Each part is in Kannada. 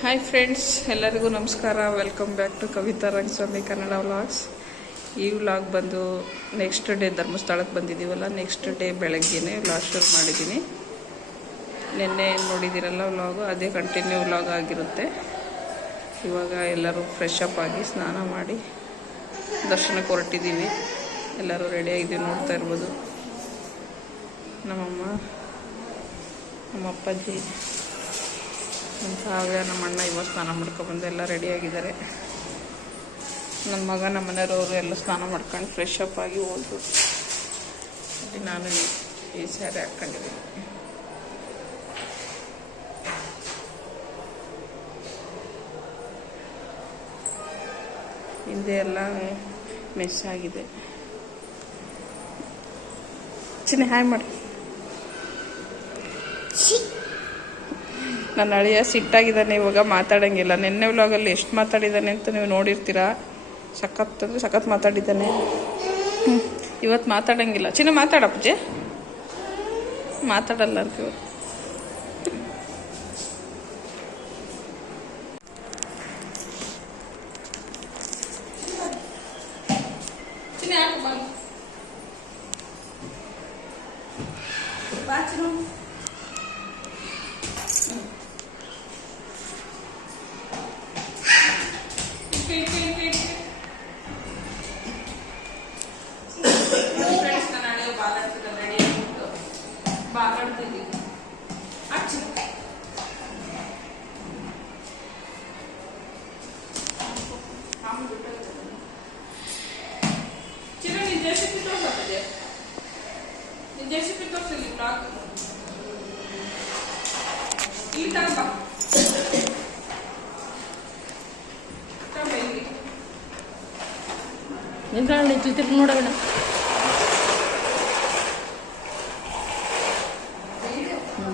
ಹಾಯ್ ಫ್ರೆಂಡ್ಸ್, ಎಲ್ಲರಿಗೂ ನಮಸ್ಕಾರ. Welcome back to Kavitha Rangaswamy Kannada vlogs. ಈ ವ್ಲಾಗ್ ಬಂದು ನೆಕ್ಸ್ಟ್ ಡೇ ಧರ್ಮಸ್ಥಳಕ್ಕೆ ಬಂದಿದ್ದೀವಲ್ಲ, ನೆಕ್ಸ್ಟ್ ಡೇ ಬೆಳಗ್ಗೆನೇ ವ್ಲಾಗ್ ಶುರು ಮಾಡಿದ್ದೀನಿ. ನಿನ್ನೆ ನೋಡಿದ್ದೀರಲ್ಲ ವ್ಲಾಗು, ಅದೇ ಕಂಟಿನ್ಯೂ ವ್ಲಾಗ್ ಆಗಿರುತ್ತೆ. ಇವಾಗ ಎಲ್ಲರೂ ಫ್ರೆಶ್ ಅಪ್ ಆಗಿ ಸ್ನಾನ ಮಾಡಿ ದರ್ಶನಕ್ಕೆ ಹೊರಟಿದ್ದೀವಿ. ಎಲ್ಲರೂ ರೆಡಿಯಾಗಿದ್ದೀವಿ, ನೋಡ್ತಾ ಇರ್ಬೋದು. ನಮ್ಮಮ್ಮ, ನಮ್ಮ ಅಪ್ಪಾಜಿ, ನಮ್ಮ ಕಾವ್ಯ, ನಮ್ಮ ಅಣ್ಣ ಇವಾಗ ಸ್ನಾನ ಮಾಡ್ಕೊಬಂದು ಎಲ್ಲ ರೆಡಿಯಾಗಿದ್ದಾರೆ. ನನ್ನ ಮಗ, ನಮ್ಮ ಮನೆಯವರು ಎಲ್ಲ ಸ್ನಾನ ಮಾಡ್ಕೊಂಡು ಫ್ರೆಶ್ ಅಪ್ ಆಗಿ ಹೋದ್ರು. ನಾನು ಈ ಸ್ಯಾರಿ ಹಾಕ್ಕೊಂಡಿದ್ದೀನಿ. ಹಿಂದೆ ಎಲ್ಲ ಮೆಸ್ ಆಗಿದೆ. ಚಿನ್ನ ಹಾಯ್ ಮಾಡಿ. ನನ್ನ ಅಳಿಯ ಸಿಟ್ಟಾಗಿದ್ದಾನೆ, ಇವಾಗ ಮಾತಾಡೋಂಗಿಲ್ಲ. ನಿನ್ನೆ ವ್ಲಾಗಲ್ಲಿ ಎಷ್ಟು ಮಾತಾಡಿದ್ದಾನೆ ಅಂತ ನೀವು ನೋಡಿರ್ತೀರಾ. ಸಖತ್ ಅಂದರೆ ಸಖತ್ ಮಾತಾಡಿದ್ದಾನೆ. ಇವತ್ತು ಮಾತಾಡೋಂಗಿಲ್ಲ. ಚಿನ್ನ ಮಾತಾಡಪ್ಪಜೆ. ಮಾತಾಡಲ್ಲ ಅಂತ ಇವತ್ತು. ನೋಡೋಣ.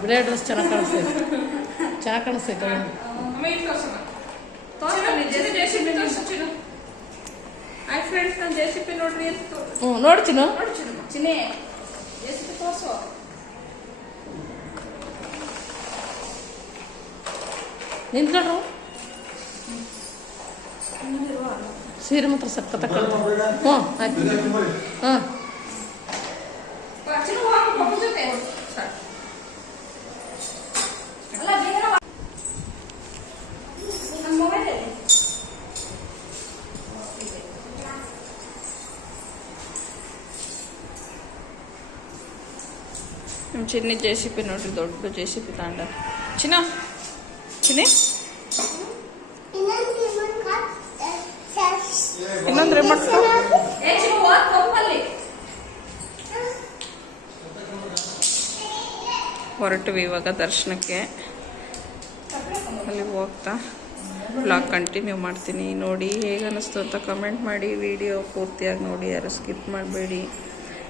ಬಿಡೇ ಡ್ರೆಸ್ ಚೆನ್ನಾಗಿ ಕಾಣಿಸ್ತೈತೆ, ಚೆನ್ನಾಗಿ ಕಾಣಿಸ್ತೈತೆ. ಹ್ಞೂ ನೋಡ್ತೀನೋ ನಿಂತ್ಕೊಂಡ್ರು. ಸೀರೆ ಮಾತ್ರ ಸಖತ್ ಕಾಣ್ತು. ಹ್ಞೂ ಆಯ್ತು. ಹಾಂ ನಮ್ಮ ಚಿನ್ನಿ JCP ನೋಡ್ರಿ, ದೊಡ್ಡ JCP ತಾಂಡ. ಚಿನ್ನ ಚಿನ್ನಿ ಇನ್ನೊಂದ್ರೆ ಹೊರಟುವಿ ಇವಾಗ ದರ್ಶನಕ್ಕೆ. ಅಲ್ಲಿ ಹೋಗ್ತಾ ವ್ಲಾಗ್ ಕಂಟಿನ್ಯೂ ಮಾಡ್ತೀನಿ. ನೋಡಿ ಹೇಗೆ ಅನ್ನಿಸ್ತು ಅಂತ ಕಮೆಂಟ್ ಮಾಡಿ. ವಿಡಿಯೋ ಪೂರ್ತಿಯಾಗಿ ನೋಡಿ, ಯಾರು ಸ್ಕಿಪ್ ಮಾಡಬೇಡಿ.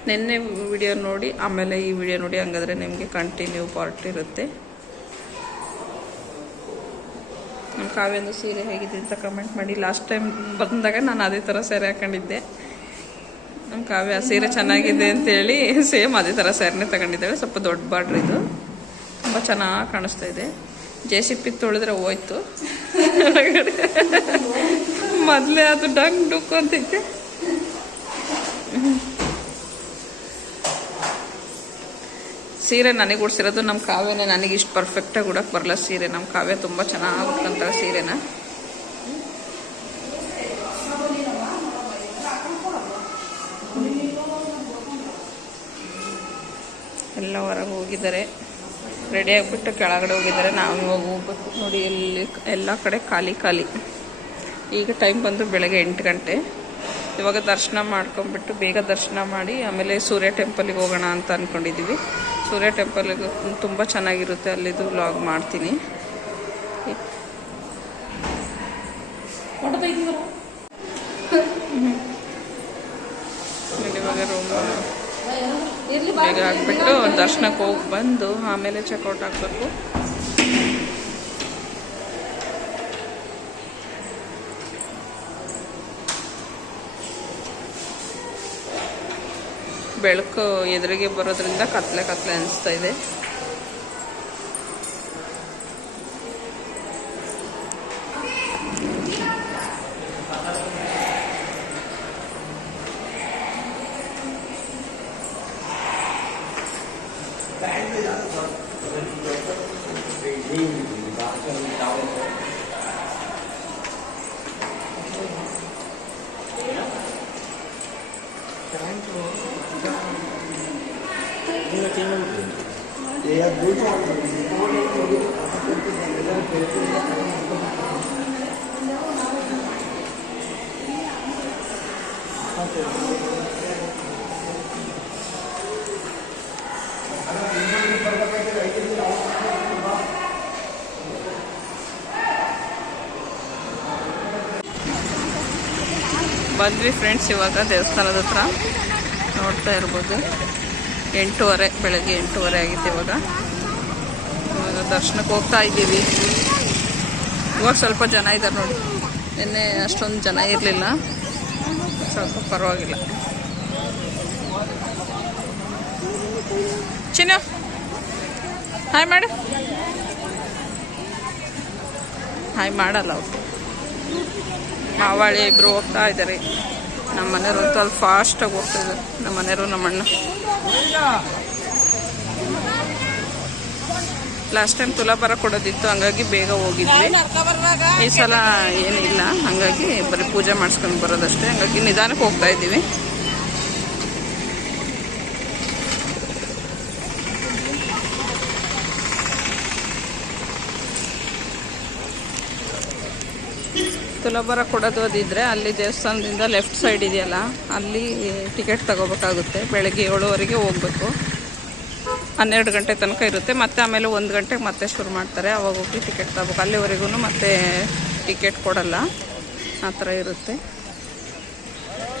ನಿನ್ನೆ ವಿಡಿಯೋ ನೋಡಿ ಆಮೇಲೆ ಈ ವಿಡಿಯೋ ನೋಡಿ, ಹಂಗಾದ್ರೆ ನಿಮಗೆ ಕಂಟಿನ್ಯೂ ಪಾರ್ಟ್ ಇರುತ್ತೆ. ನಮ್ಮ ಕಾವ್ಯಂದು ಸೀರೆ ಹೇಗಿದೆ ಅಂತ ಕಮೆಂಟ್ ಮಾಡಿ. ಲಾಸ್ಟ್ ಟೈಮ್ ಬಂದಾಗ ನಾನು ಅದೇ ಥರ ಸೀರೆ ಹಾಕೊಂಡಿದ್ದೆ. ನಮ್ಮ ಕಾವ್ಯ ಸೀರೆ ಚೆನ್ನಾಗಿದೆ ಅಂತೇಳಿ ಸೇಮ್ ಅದೇ ಥರ ಸ್ಯಾರಿನೇ ತಗೊಂಡಿದ್ದಾಳೆ. ಸ್ವಲ್ಪ ದೊಡ್ಡ ಬಾರ್ಡ್ರ್, ಇದು ತುಂಬ ಚೆನ್ನಾಗಿ ಕಾಣಿಸ್ತಾ ಇದೆ. JCP ತೊಳೆದ್ರೆ ಹೋಯ್ತು. ಮೊದಲೇ ಅದು ಡಂಗ್ ಡುಕ್ ಅಂತೈತೆ. ಸೀರೆ ನನಗೆ ಉಡ್ಸಿರೋದು ನಮ್ಮ ಕಾವ್ಯನೇ. ನನಗೆ ಇಷ್ಟು ಪರ್ಫೆಕ್ಟಾಗಿ ಉಡೋಕ್ಕೆ ಬರಲ್ಲ ಸೀರೆ. ನಮ್ಮ ಕಾವ್ಯ ತುಂಬ ಚೆನ್ನಾಗಿ ಉಟ್ಕೊಂತಾಳೆ ಸೀರೆನ. ಎಲ್ಲ ಹೊರಗೆ ಹೋಗಿದ್ದಾರೆ, ರೆಡಿ ಆಗಿಬಿಟ್ಟು ಕೆಳಗಡೆ ಹೋಗಿದ್ದಾರೆ. ನಾವು ಇವಾಗ ಹೋಗ್ಬೇಕು. ನೋಡಿ ಇಲ್ಲಿ ಎಲ್ಲ ಕಡೆ ಖಾಲಿ ಖಾಲಿ. ಈಗ ಟೈಮ್ ಬಂದು ಬೆಳಗ್ಗೆ 8 ಗಂಟೆ. ಇವಾಗ ದರ್ಶನ ಮಾಡ್ಕೊಂಬಿಟ್ಟು ಬೇಗ ದರ್ಶನ ಮಾಡಿ ಆಮೇಲೆ ಸೂರ್ಯ ಟೆಂಪಲಿಗೆ ಹೋಗೋಣ ಅಂತ ಅಂದ್ಕೊಂಡಿದ್ದೀವಿ. ಸೂರ್ಯ ಟೆಂಪಲ್ಗೆ ತುಂಬ ಚೆನ್ನಾಗಿರುತ್ತೆ, ಅಲ್ಲಿದು ವ್ಲಾಗ್ ಮಾಡ್ತೀನಿ. ಇವಾಗ ರೂಮ್ ಬೇಗ ಹಾಕ್ಬಿಟ್ಟು ದರ್ಶನಕ್ಕೆ ಹೋಗಿ ಬಂದು ಆಮೇಲೆ ಚೆಕ್ಔಟ್ ಆಗಬೇಕು. ಬೆಳಕು ಎದುರಿಗೆ ಬರೋದ್ರಿಂದ ಕತ್ಲೆ ಕತ್ಲೆ ಅನಿಸ್ತಾ ಇದೆ. ಬಂದ್ವಿ ಫ್ರೆಂಡ್ಸ್, ಇವಾಗ ದೇವಸ್ಥಾನದ ಹತ್ರ ನೋಡ್ತಾ ಇರ್ಬೋದು. 8:30 ಬೆಳಗ್ಗೆ 8:30 ಆಗಿತ್ತು. ಇವಾಗ ದರ್ಶನಕ್ಕೆ ಹೋಗ್ತಾ ಇದ್ದೀವಿ. ಇವಾಗ ಸ್ವಲ್ಪ ಜನ ಇದ್ದಾರೆ ನೋಡಿ. ನಿನ್ನೆ ಅಷ್ಟೊಂದು ಜನ ಇರಲಿಲ್ಲ, ಸ್ವಲ್ಪ ಪರವಾಗಿಲ್ಲ. ಚಿನ್ನು ಹಾಯ್ ಮಾಡು. ಹಾಯ್ ಮಾಡಲ್ಲ ಅವ್ರು. ಮಾವಾಳಿ ಇಬ್ಬರು ಹೋಗ್ತಾ ಇದ್ದಾರೆ. ನಮ್ಮ ಮನೆಯವರು ಅಂತೂ ಅಲ್ಲಿ ಫಾಸ್ಟಾಗಿ ಹೋಗ್ತಾ ಇದ್ದಾರೆ. ನಮ್ಮ ಮನೆಯವರು ನಮ್ಮಣ್ಣ. ಲಾಸ್ಟ್ ಟೈಮ್ ತುಲಾಭಾರ ಕೊಡೋದಿತ್ತು, ಹಂಗಾಗಿ ಬೇಗ ಹೋಗಿದ್ವಿ. ಈ ಸಲ ಏನಿಲ್ಲ, ಹಂಗಾಗಿ ಬರೀ ಪೂಜೆ ಮಾಡಿಸ್ಕೊಂಡು ಬರೋದಷ್ಟೇ. ಹಂಗಾಗಿ ನಿಧಾನಕ್ಕೆ ಹೋಗ್ತಾ ಇದ್ದೀವಿ. ತುಲಾಭಾರ ಕೊಡೋದು ಅದಿದ್ರೆ ಅಲ್ಲಿ ದೇವಸ್ಥಾನದಿಂದ ಲೆಫ್ಟ್ ಸೈಡ್ ಇದೆಯಲ್ಲ, ಅಲ್ಲಿ ಟಿಕೆಟ್ ತಗೋಬೇಕಾಗುತ್ತೆ. ಬೆಳಗ್ಗೆ 7:00ವರೆಗೆ ಹೋಗ್ಬೇಕು. 12 ಗಂಟೆ ತನಕ ಇರುತ್ತೆ. ಮತ್ತೆ ಆಮೇಲೆ 1 ಗಂಟೆಗೆ ಮತ್ತೆ ಶುರು ಮಾಡ್ತಾರೆ. ಅವಾಗ ಹೋಗಿ ಟಿಕೆಟ್ ತಗೋಬೇಕು. ಅಲ್ಲಿವರೆಗೂ ಮತ್ತೆ ಟಿಕೆಟ್ ಕೊಡಲ್ಲ, ಆ ಥರ ಇರುತ್ತೆ.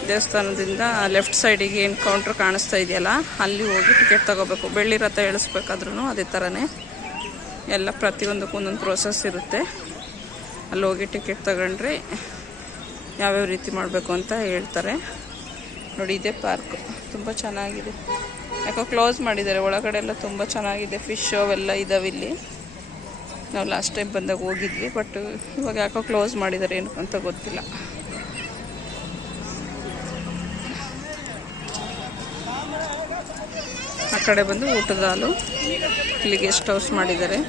ದೇವಸ್ಥಾನದಿಂದ ಲೆಫ್ಟ್ ಸೈಡಿಗೆ ಏನು ಕೌಂಟ್ರ್ ಕಾಣಿಸ್ತಾ ಇದೆಯಲ್ಲ, ಅಲ್ಲಿ ಹೋಗಿ ಟಿಕೆಟ್ ತಗೋಬೇಕು. ಬೆಳ್ಳಿ ರಥ ಎಳಿಸ್ಬೇಕಾದ್ರೂ ಅದೇ ಥರನೇ ಎಲ್ಲ ಪ್ರತಿಯೊಂದಕ್ಕೂ ಒಂದೊಂದು ಪ್ರೋಸೆಸ್ ಇರುತ್ತೆ. ಅಲ್ಲಿ ಹೋಗಿ ಟಿಕೆಟ್ ತಗೊಂಡ್ರೆ ಯಾವ್ಯಾವ ರೀತಿ ಮಾಡಬೇಕು ಅಂತ ಹೇಳ್ತಾರೆ. ನೋಡಿ, ಇದೇ ಪಾರ್ಕ್ ತುಂಬ ಚೆನ್ನಾಗಿದೆ. ಯಾಕೋ ಕ್ಲೋಸ್ ಮಾಡಿದ್ದಾರೆ. ಒಳಗಡೆ ಎಲ್ಲ ತುಂಬ ಚೆನ್ನಾಗಿದೆ. ಫಿಶ್ ಅವೆಲ್ಲ ಇದಾವೆ ಇಲ್ಲಿ. ನಾವು ಲಾಸ್ಟ್ ಟೈಮ್ ಬಂದಾಗ ಹೋಗಿದ್ವಿ, ಬಟ್ ಇವಾಗ ಯಾಕೋ ಕ್ಲೋಸ್ ಮಾಡಿದ್ದಾರೆ, ಏನು ಅಂತ ಗೊತ್ತಿಲ್ಲ. ಆ ಕಡೆ ಬಂದು ಊಟದ ಹಾಲು. ಇಲ್ಲಿ ಗೆಸ್ಟ್ ಹೌಸ್ ಮಾಡಿದ್ದಾರೆ.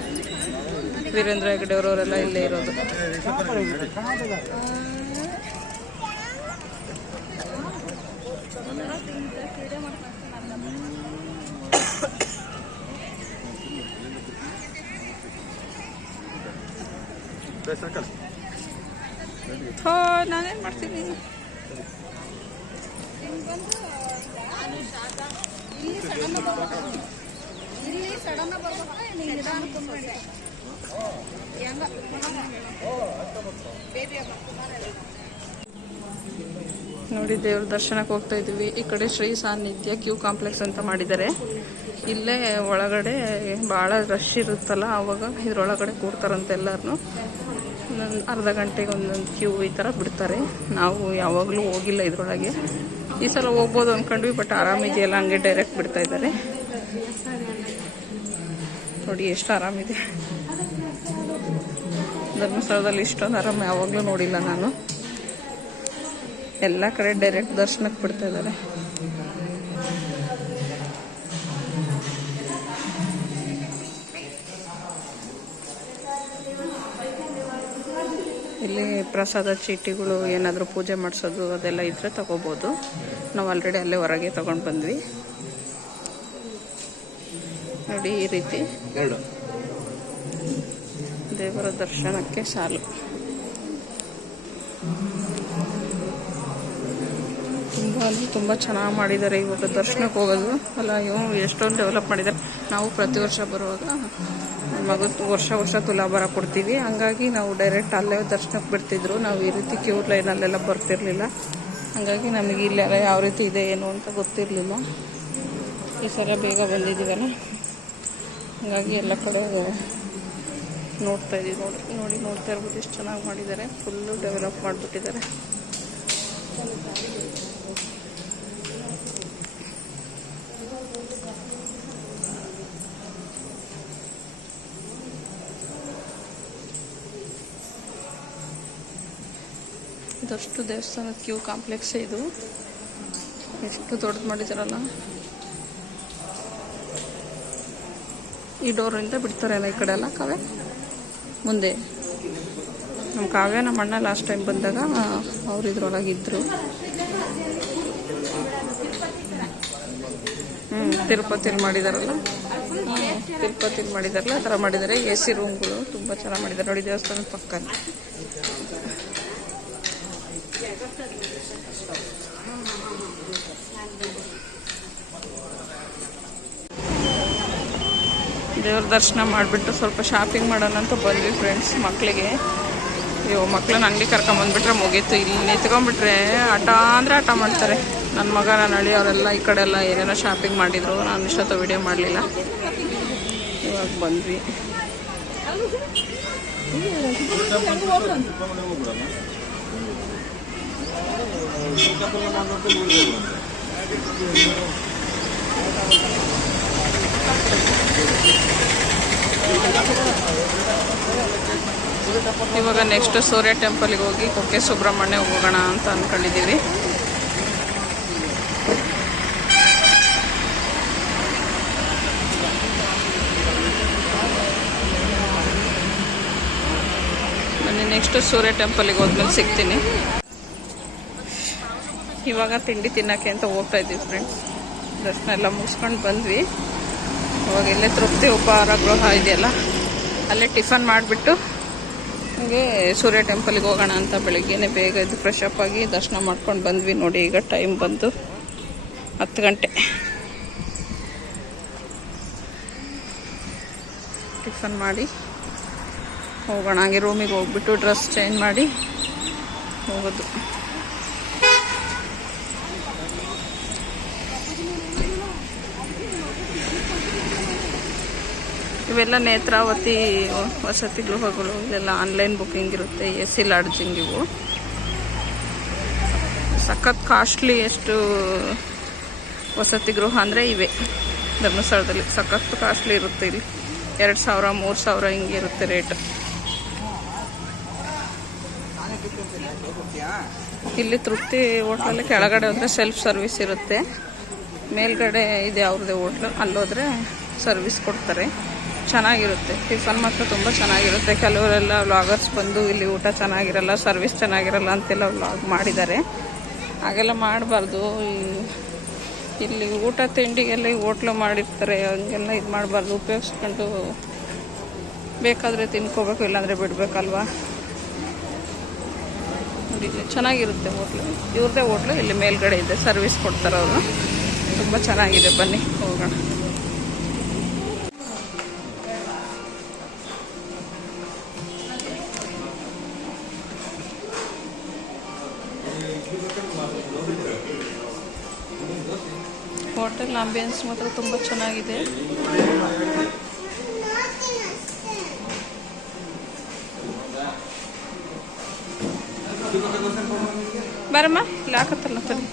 ವೀರೇಂದ್ರ ಹೆಗ್ಗಡೆ ಅವರೆಲ್ಲ ಇಲ್ಲೇ ಇರೋದು. ನಾನೇನು ಮಾಡ್ತೀನಿ. ನೋಡಿ, ದೇವ್ರ ದರ್ಶನಕ್ಕೆ ಹೋಗ್ತಾ ಇದ್ದೀವಿ. ಈ ಕಡೆ ಶ್ರೀ ಸಾನ್ನಿಧ್ಯ ಕ್ಯೂ ಕಾಂಪ್ಲೆಕ್ಸ್ ಅಂತ ಮಾಡಿದ್ದಾರೆ. ಇಲ್ಲೇ ಒಳಗಡೆ ಭಾಳ ರಶ್ ಇರುತ್ತಲ್ಲ, ಆವಾಗ ಇದ್ರೊಳಗಡೆ ಕೂಡ್ತಾರಂತೆ ಎಲ್ಲರನ್ನು. ಅರ್ಧ ಗಂಟೆಗೆ ಒಂದೊಂದು ಕ್ಯೂ ಈ ಥರ ಬಿಡ್ತಾರೆ. ನಾವು ಯಾವಾಗಲೂ ಹೋಗಿಲ್ಲ ಇದ್ರೊಳಗೆ. ಈ ಸಲ ಹೋಗ್ಬೋದು ಅಂದ್ಕೊಂಡ್ವಿ, ಬಟ್ ಆರಾಮಿದೆಯಲ್ಲ, ಹಂಗೆ ಡೈರೆಕ್ಟ್ ಬಿಡ್ತಾ ಇದ್ದಾರೆ. ನೋಡಿ ಎಷ್ಟು ಆರಾಮಿದೆ. ಧರ್ಮಸ್ಥಳದಲ್ಲಿ ಇಷ್ಟೊಂದು ಆರಾಮ ಯಾವಾಗಲೂ ನೋಡಿಲ್ಲ ನಾನು. ಎಲ್ಲ ಕಡೆ ಡೈರೆಕ್ಟ್ ದರ್ಶನಕ್ಕೆ ಬಿಡ್ತಾ ಇದ್ದಾರೆ. ಇಲ್ಲಿ ಪ್ರಸಾದ ಚೀಟಿಗಳು, ಏನಾದರೂ ಪೂಜೆ ಮಾಡಿಸೋದು ಅದೆಲ್ಲ ಇದ್ರೆ ತಗೋಬೋದು. ನಾವು ಆಲ್ರೆಡಿ ಅಲ್ಲೇ ಹೊರಗೆ ತಗೊಂಡು ಬಂದ್ವಿ. ನೋಡಿ, ಈ ರೀತಿ ದೇವರ ದರ್ಶನಕ್ಕೆ ಸಾಲು. ತುಂಬ ಚೆನ್ನಾಗಿ ಮಾಡಿದ್ದಾರೆ. ಇವಾಗ ದರ್ಶನಕ್ಕೆ ಹೋಗೋದು ಅಲ್ಲ, ಎಷ್ಟೊಂದು ಡೆವಲಪ್ ಮಾಡಿದ್ದಾರೆ. ನಾವು ಪ್ರತಿ ವರ್ಷ ಬರುವಾಗ ಮಗು ವರ್ಷ ತುಲಾಭಾರ ಕೊಡ್ತೀವಿ. ಹಂಗಾಗಿ ನಾವು ಡೈರೆಕ್ಟ್ ಅಲ್ಲೇ ದರ್ಶನಕ್ಕೆ ಬಿಡ್ತಿದ್ರು. ನಾವು ಈ ರೀತಿ ಕ್ಯೂ ಲೈನಲ್ಲೆಲ್ಲ ಬರ್ತಿರ್ಲಿಲ್ಲ. ಹಾಗಾಗಿ ನಮಗೆ ಇಲ್ಲೆಲ್ಲ ಯಾವ ರೀತಿ ಇದೆ ಏನು ಅಂತ ಗೊತ್ತಿರಲಿಲ್ಲ. ಈ ಸಲ ಬೇಗ ಬಂದಿದ್ದೀವಲ್ಲ, ಹಾಗಾಗಿ ಎಲ್ಲ ಕಡೆ ನೋಡ್ತಾ ಇದ್ದೀವಿ. ನೋಡ್ತಾ ಇರ್ಬೋದು, ಎಷ್ಟು ಚೆನ್ನಾಗಿ ಮಾಡಿದ್ದಾರೆ. ಫುಲ್ಲು ಡೆವಲಪ್ ಮಾಡಿಬಿಟ್ಟಿದ್ದಾರೆ. ಇದಷ್ಟು ದೇವಸ್ಥಾನದ ಕ್ಯೂ ಕಾಂಪ್ಲೆಕ್ಸ್ ಇದು. ಎಷ್ಟು ದೊಡ್ಡದು ಮಾಡಿದಾರಲ್ಲ. ಈ ಡೋರಿಂದ ಬಿಡ್ತಾರಲ್ಲ ಈ ಕಡೆ ಎಲ್ಲ ಕಾವ್ಯ ಮುಂದೆ. ನಮ್ಮ ಕಾವ್ಯ ನಮ್ಮ ಅಣ್ಣ ಲಾಸ್ಟ್ ಟೈಮ್ ಬಂದಾಗ ಅವ್ರು ಇದ್ರೊಳಗಿದ್ರು. ತಿರುಪತಿಲಿ ಮಾಡಿದಾರಲ್ಲ, ತಿರುಪತಿಲಿ ಮಾಡಿದಾರಲ್ಲ ಆ ಥರ ಮಾಡಿದ್ದಾರೆ. ಎ ಸಿ ರೂಮ್ಗಳು ತುಂಬ ಚೆನ್ನಾಗಿ ಮಾಡಿದ್ದಾರೆ ನೋಡಿ, ದೇವಸ್ಥಾನದ ಪಕ್ಕ. ದೇವ್ರ ದರ್ಶನ ಮಾಡಿಬಿಟ್ಟು ಸ್ವಲ್ಪ ಶಾಪಿಂಗ್ ಮಾಡೋಣ ಅಂತ ಬಂದ್ವಿ ಫ್ರೆಂಡ್ಸ್. ಮಕ್ಕಳಿಗೆ ಮಕ್ಕಳನ್ನ ಅಂಗಡಿ ಕರ್ಕೊಂಬಂದ್ಬಿಟ್ರೆ ಮುಗೀತು. ಇಲ್ಲಿ ನಿಂತ್ಕೊಂಡ್ಬಿಟ್ರೆ ಆಟ ಅಂದರೆ ಆಟ ಮಾಡ್ತಾರೆ. ನನ್ನ ಮಗ ನನ್ನ ಹಳ್ಳಿ ಅವರೆಲ್ಲ ಈ ಕಡೆ ಎಲ್ಲ ಏನೇನೋ ಶಾಪಿಂಗ್ ಮಾಡಿದರು. ನಾನು ಇಷ್ಟೊತ್ತು ವಿಡಿಯೋ ಮಾಡಲಿಲ್ಲ. ಇವಾಗ ಬಂದ್ವಿ. ಇವಾಗ ನೆಕ್ಸ್ಟ್ ಸೂರ್ಯ ಟೆಂಪಲ್ಗೆ ಹೋಗಿ ಕುಕ್ಕೆ ಸುಬ್ರಹ್ಮಣ್ಯ ಹೋಗೋಣ ಅಂತ ಅಂದ್ಕೊಂಡಿದ್ದೀವಿ. ಬನ್ನಿ, ನೆಕ್ಸ್ಟ್ ಸೂರ್ಯ ಟೆಂಪಲ್ಗೆ ಹೋದ್ಮೇಲೆ ಸಿಗ್ತೀನಿ. ಇವಾಗ ತಿಂಡಿ ತಿನ್ನೋಕ್ಕೆ ಅಂತ ಹೋಗ್ತಾ ಇದ್ದೀವಿ ಫ್ರೆಂಡ್ಸ್. ದರ್ಶನ ಎಲ್ಲ ಮುಗಿಸ್ಕೊಂಡು ಬಂದ್ವಿ. ಇವಾಗ ಇಲ್ಲೇ ತೃಪ್ತಿ ಉಪಹಾರ ಗೃಹ ಇದೆಯಲ್ಲ, ಅಲ್ಲೇ ಟಿಫನ್ ಮಾಡಿಬಿಟ್ಟು ಹಾಗೆ ಸೂರ್ಯ ಟೆಂಪಲ್ಗೆ ಹೋಗೋಣ ಅಂತ ಬೆಳಿಗ್ಗೆನೇ ಬೇಗ ಎದ್ದು ಫ್ರೆಶ್ ಅಪ್ ಆಗಿ ದರ್ಶನ ಮಾಡ್ಕೊಂಡು ಬಂದ್ವಿ. ನೋಡಿ ಈಗ ಟೈಮ್ ಬಂದು 10 ಗಂಟೆ. ಟಿಫನ್ ಮಾಡಿ ಹೋಗೋಣ. ಹಾಗೆ ರೂಮಿಗೆ ಹೋಗ್ಬಿಟ್ಟು ಡ್ರೆಸ್ ಚೇಂಜ್ ಮಾಡಿ ಹೋಗೋದು. ಇವೆಲ್ಲ ನೇತ್ರಾವತಿ ವಸತಿ ಗೃಹಗಳು. ಇದೆಲ್ಲ ಆನ್ಲೈನ್ ಬುಕ್ಕಿಂಗ್ ಇರುತ್ತೆ. A C lodging. ಇವು ಸಖತ್ ಕಾಸ್ಟ್ಲಿ. ಎಷ್ಟು ವಸತಿ ಗೃಹ ಅಂದರೆ ಇವೆ ಧರ್ಮಸ್ಥಳದಲ್ಲಿ. ಸಖತ್ ಕಾಸ್ಟ್ಲಿ ಇರುತ್ತೆ. ಇಲ್ಲಿ 2,000 3,000 ಹಿಂಗೆ ಇರುತ್ತೆ ರೇಟ್. ಇಲ್ಲಿ ತೃಪ್ತಿ ಹೋಟ್ಲಲ್ಲಿ ಕೆಳಗಡೆ ಹೋದರೆ ಸೆಲ್ಫ್ ಸರ್ವಿಸ್ ಇರುತ್ತೆ. ಮೇಲ್ಗಡೆ ಇದೆ ಅವ್ರದ್ದೇ ಹೋಟ್ಲು. ಅಲ್ಲೋದ್ರೆ ಸರ್ವಿಸ್ ಕೊಡ್ತಾರೆ. ಚೆನ್ನಾಗಿರುತ್ತೆ. ಟಿಫನ್ ಮಾತ್ರ ತುಂಬ ಚೆನ್ನಾಗಿರುತ್ತೆ. ಕೆಲವರೆಲ್ಲ ವ್ಲಾಗರ್ಸ್ ಬಂದು ಇಲ್ಲಿ ಊಟ ಚೆನ್ನಾಗಿರಲ್ಲ, ಸರ್ವಿಸ್ ಚೆನ್ನಾಗಿರಲ್ಲ ಅಂತೆಲ್ಲ ವ್ಲಾಗ್ ಮಾಡಿದ್ದಾರೆ. ಹಾಗೆಲ್ಲ ಮಾಡಬಾರ್ದು. ಇಲ್ಲಿ ಊಟ ತಿಂಡಿಗೆಲ್ಲ ಹೋಟ್ಲು ಮಾಡಿರ್ತಾರೆ, ಹಂಗೆಲ್ಲ ಇದು ಮಾಡಬಾರ್ದು. ಉಪಯೋಗಿಸ್ಕೊಂಡು ಬೇಕಾದರೆ ತಿನ್ಕೋಬೇಕು, ಇಲ್ಲಾಂದರೆ ಬಿಡಬೇಕಲ್ವಾ. ನೋಡಿ ಇಲ್ಲಿ ಚೆನ್ನಾಗಿರುತ್ತೆ ಹೋಟ್ಲು. ಇವ್ರದ್ದೇ ಹೋಟ್ಲು. ಇಲ್ಲಿ ಮೇಲ್ಗಡೆ ಇದೆ, ಸರ್ವಿಸ್ ಕೊಡ್ತಾರೆ ಅವರು. ತುಂಬ ಚೆನ್ನಾಗಿದೆ. ಬನ್ನಿ ಹೋಗೋಣ. ಹೋಟೆಲ್ ಆಂಬಿಯನ್ಸ್ ಮಾತ್ರ ತುಂಬ ಚೆನ್ನಾಗಿದೆ. ಬರಮ್ಮ, ಇಲ್ಲಿ ಹಾಕತ್ತಲ್ಲ ತಡಿ.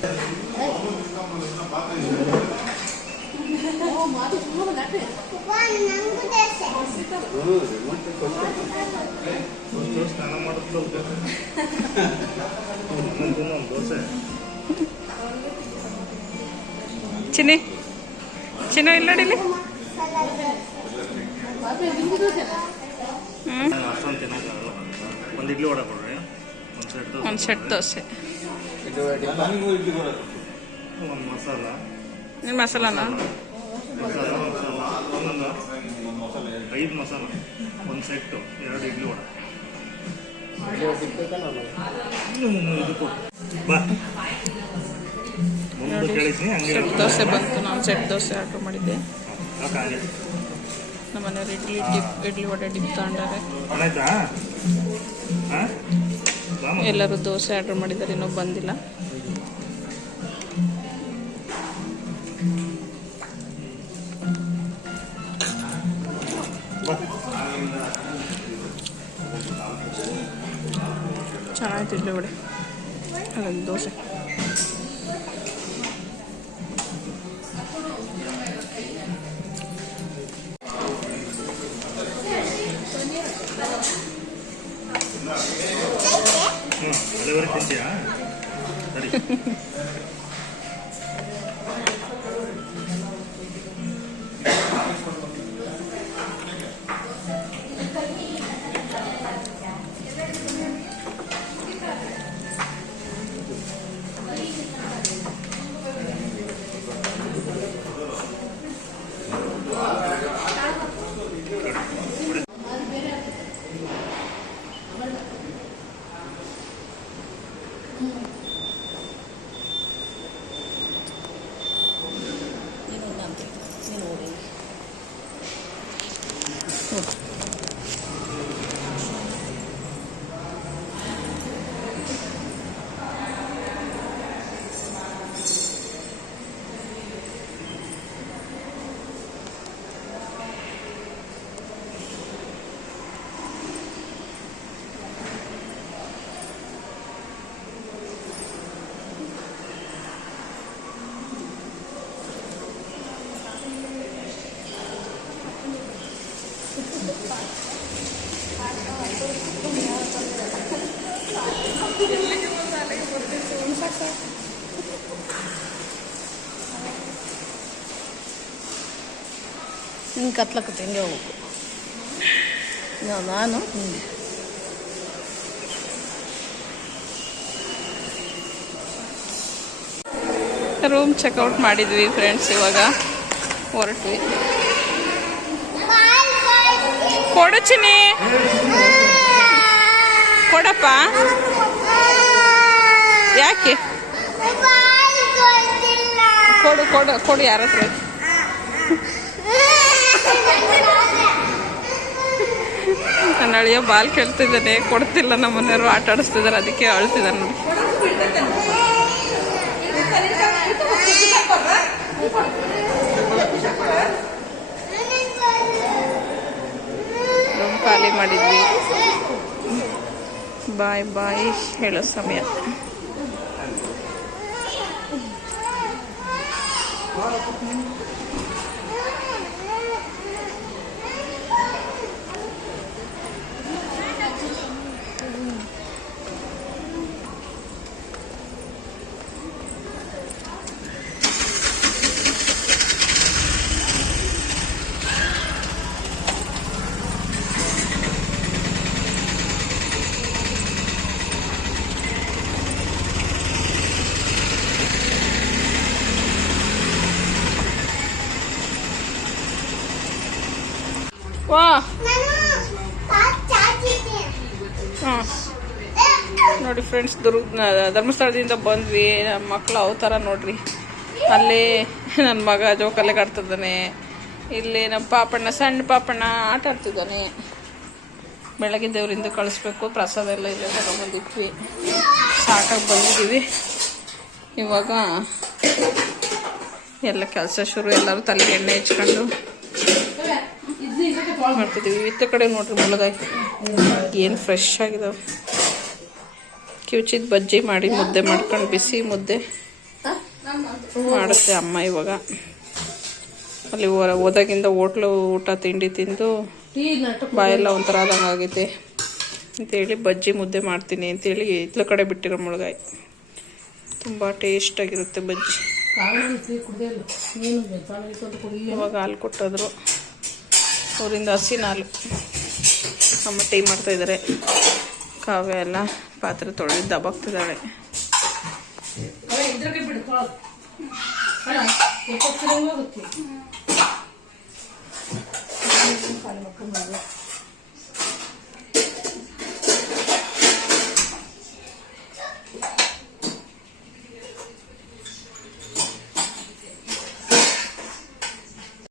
ಚಿನ್ನಿ ಚಿನ್ನ ಇಲ್ಲ ನೋಡಿಲಿ. ಒಂದು ಸೆಟ್ ದೋಸೆ. ನೀನು ಮಸಾಲಾನ 5 ಮಸಾಲ, 1 ಸೆಟ್ಟು, 2 ಇಡ್ಲಿ ವಡೆ. ಸೆಟ್ ದೋಸೆ ಬಂತು. ನಾನು ಸೆಟ್ ದೋಸೆ ಆರ್ಡ್ರ್ ಮಾಡಿದ್ದೆ. ನಮ್ಮ ಮನೆಯವ್ರು ಇಡ್ಲಿ ವಡೆ ಡಿಪ್ ತಗೊಂಡಾರೆ. ಎಲ್ಲರೂ ದೋಸೆ ಆರ್ಡ್ರ್ ಮಾಡಿದ್ದಾರೆ, ಇನ್ನೂ ಬಂದಿಲ್ಲ. ಚೆನ್ನಾಗಿತ್ತು ಇಡ್ಲಿ ವಡೆ, ಅಲ್ಲೊಂದು ದೋಸೆ. ತಿಂತೀಯಾ? ಸರಿ. ಹಿಂಗೆ ಕತ್ಲಕತ್ತೆ ಹಿಂಗೆ ಹೋಗ್ಬೇಕು ನಾನು ರೂಮ್ ಚೆಕ್ಔಟ್ ಮಾಡಿದ್ವಿ ಫ್ರೆಂಡ್ಸ್. ಇವಾಗ ಹೊರಟ್ವಿ. ಕೊಡು ಚಿನಿ, ಕೊಡಪ್ಪ. ಯಾಕೆ ಕೊಡು ಕೊಡು ಕೊಡು, ಯಾರ ಹತ್ರ ನನ್ನ ಅಳಿಯ ಬಾಲ್ ಕೇಳ್ತಿದ್ದಾನೆ, ಕೊಡ್ತಿಲ್ಲ. ನಮ್ಮ ಮನೆಯವರು ಆಟ ಆಡಿಸ್ತಿದ್ದಾರೆ, ಅದಕ್ಕೆ ಅಳ್ತಿದ್ದಾನೆ ನೋಡಿ. ರೂಮ್ ಖಾಲಿ ಮಾಡಿದ್ವಿ. ಬಾಯ್ ಬಾಯ್ ಹೇಳೋ ಸಮಯ. ವಾ ಹಾಂ ನೋಡಿ ಫ್ರೆಂಡ್ಸ್, ಧರ್ಮಸ್ಥಳದಿಂದ ಬಂದ್ವಿ. ನಮ್ಮ ಮಕ್ಕಳು ಅವತಾರ ನೋಡ್ರಿ. ಅಲ್ಲಿ ನನ್ನ ಮಗ ಜೋಕಾಲಿಗೆ ಆಡ್ತಿದ್ದಾನೆ, ಇಲ್ಲಿ ನಮ್ಮ ಪಾಪಣ್ಣ, ಸಣ್ಣ ಪಾಪಣ್ಣ ಆಟ ಆಡ್ತಿದ್ದಾನೆ. ಬೆಳಗ್ಗೆ ದೇವರಿಂದ ಕಳಿಸ್ಬೇಕು, ಪ್ರಸಾದ ಎಲ್ಲ ಇಲ್ಲೇ ತಗೊಂಡ್ಬಂದಿದ್ವಿ. ಸಾಕಾಗಿ ಬಂದಿದ್ದೀವಿ. ಇವಾಗ ಎಲ್ಲ ಕೆಲಸ ಶುರು. ಎಲ್ಲರೂ ತಲೆಗೆ ಎಣ್ಣೆ ಹಚ್ಕೊಂಡು ಮಾಡ್ತಿದ್ದೀವಿ. ಇತ್ತ ಕಡೆ ನೋಡ್ರಿ ಮುಳಗಾಯಿ ಏನು ಫ್ರೆಶ್ ಆಗಿದಾವೆ. ಕಿವುಚಿದ ಬಜ್ಜಿ ಮಾಡಿ ಮುದ್ದೆ ಮಾಡ್ಕೊಂಡು ಬಿಸಿ ಮುದ್ದೆ ಮಾಡುತ್ತೆ ಅಮ್ಮ. ಇವಾಗ ಅಲ್ಲಿ ಹೋದಾಗಿಂದ ಹೋಟ್ಲು ಊಟ ತಿಂಡಿ ತಿಂದು ಬಾಯೆಲ್ಲ ಒಂಥರ ಆದಂಗೆ ಆಗೈತೆ ಅಂತೇಳಿ ಬಜ್ಜಿ ಮುದ್ದೆ ಮಾಡ್ತೀನಿ ಅಂತೇಳಿ ಇತ್ಲ ಕಡೆ ಬಿಟ್ಟಿರೋ ಮುಳಗಾಯಿ. ತುಂಬ ಟೇಸ್ಟಾಗಿರುತ್ತೆ ಬಜ್ಜಿ. ಇವಾಗ ಹಾಲು ಕೊಟ್ಟಿದ್ರು, ಊರಿಂದ ಹಸಿನ ಹಾಲು. ಅಮ್ಮ ಟೀ ಮಾಡ್ತಾಯಿದ್ದಾರೆ. ಕಾವ್ಯ ಎಲ್ಲ ಪಾತ್ರೆ ತೊಳೆದು ದಬಾಕ್ತಿದ್ದಾಳೆ.